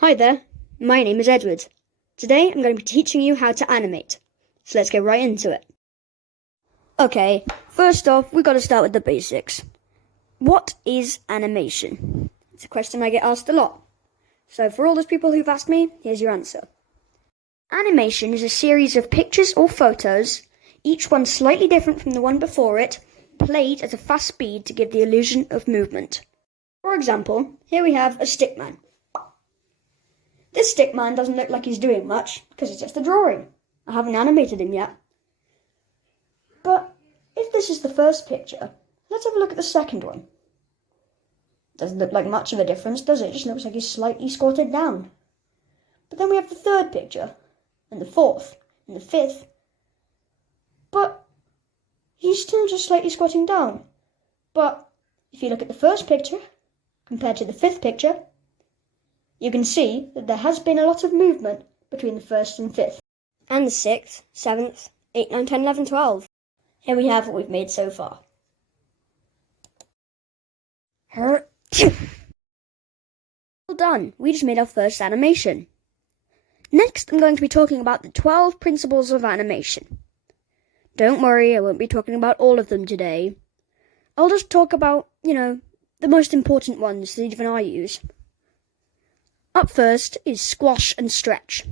Hi there, my name is Edward. Today I'm going to be teaching you how to animate. So let's get right into it. Okay, first off, we've got to start with the basics. What is animation? It's a question I get asked a lot. So for all those people who've asked me, here's your answer. Animation is a series of pictures or photos, each one slightly different from the one before it, played at a fast speed to give the illusion of movement. For example, here we have a stickman. This stickman doesn't look like he's doing much because it's just a drawing. I haven't animated him yet. But if this is the first picture, let's have a look at the second one. Doesn't look like much of a difference, does it? It just looks like he's slightly squatted down. But then we have the third picture, and the fourth, and the fifth. But he's still just slightly squatting down. But if you look at the first picture, compared to the fifth picture, you can see that there has been a lot of movement between the first and fifth. And the 6th, 7th, 8, 9, 10, 11, 12. Here we have what we've made so far. Well done, we just made our first animation. Next, I'm going to be talking about the 12 principles of animation. Don't worry, I won't be talking about all of them today. I'll just talk about, the most important ones that even I use. Up first is squash and stretch.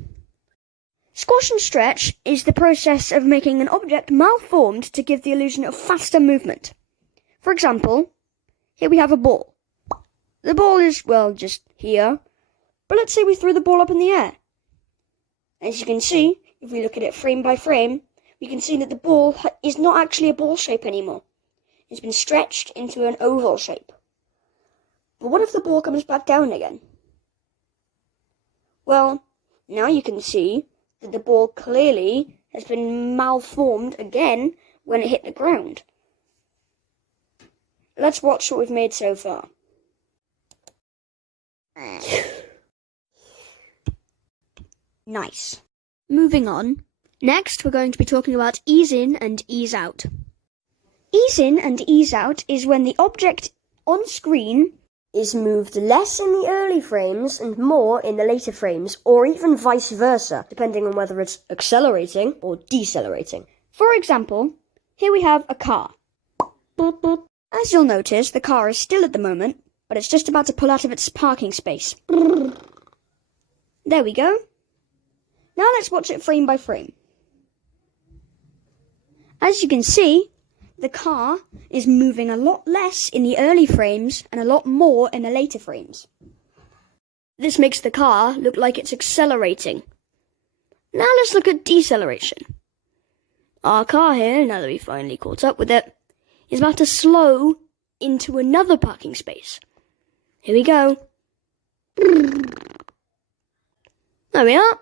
Squash and stretch is the process of making an object malformed to give the illusion of faster movement. For example, here we have a ball. The ball is, just here, but let's say we throw the ball up in the air. As you can see, if we look at it frame by frame, we can see that the ball is not actually a ball shape anymore. It's been stretched into an oval shape. But what if the ball comes back down again? Well, now you can see that the ball clearly has been malformed again when it hit the ground. Let's watch what we've made so far. Nice. Moving on. Next, we're going to be talking about ease in and ease out. Ease in and ease out is when the object on screen is moved less in the early frames and more in the later frames, or even vice versa, depending on whether it's accelerating or decelerating. For example, here we have a car. As you'll notice, the car is still at the moment, but it's just about to pull out of its parking space. There we go. Now let's watch it frame by frame. As you can see, the car is moving a lot less in the early frames and a lot more in the later frames. This makes the car look like it's accelerating. Now let's look at deceleration. Our car here, now that we finally caught up with it, is about to slow into another parking space. Here we go. There we are.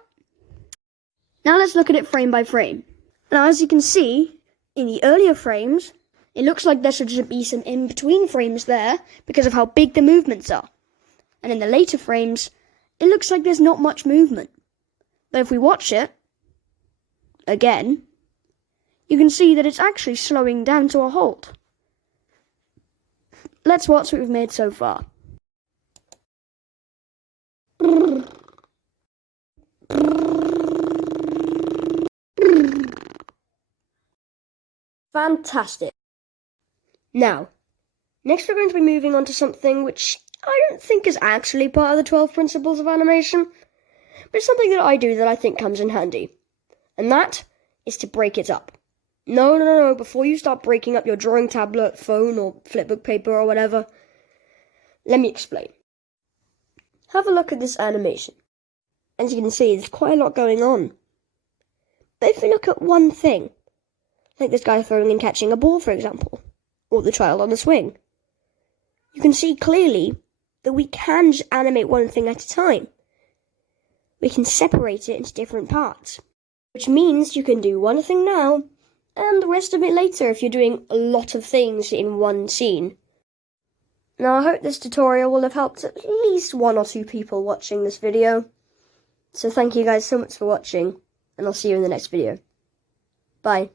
Now let's look at it frame by frame. Now as you can see, in the earlier frames, it looks like there should be some in-between frames there because of how big the movements are. And in the later frames, it looks like there's not much movement. But if we watch it, again, you can see that it's actually slowing down to a halt. Let's watch what we've made so far. Fantastic. Now, next we're going to be moving on to something which I don't think is actually part of the 12 principles of animation, but it's something that I do that I think comes in handy. And that is to break it up. No, before you start breaking up your drawing tablet, phone, or flipbook paper or whatever, let me explain. Have a look at this animation. As you can see, there's quite a lot going on. But if we look at one thing, like this guy throwing and catching a ball, for example, or the child on the swing, you can see clearly that we can just animate one thing at a time. We can separate it into different parts, which means you can do one thing now, and the rest of it later if you're doing a lot of things in one scene. Now I hope this tutorial will have helped at least 1 or 2 people watching this video. So thank you guys so much for watching, and I'll see you in the next video. Bye.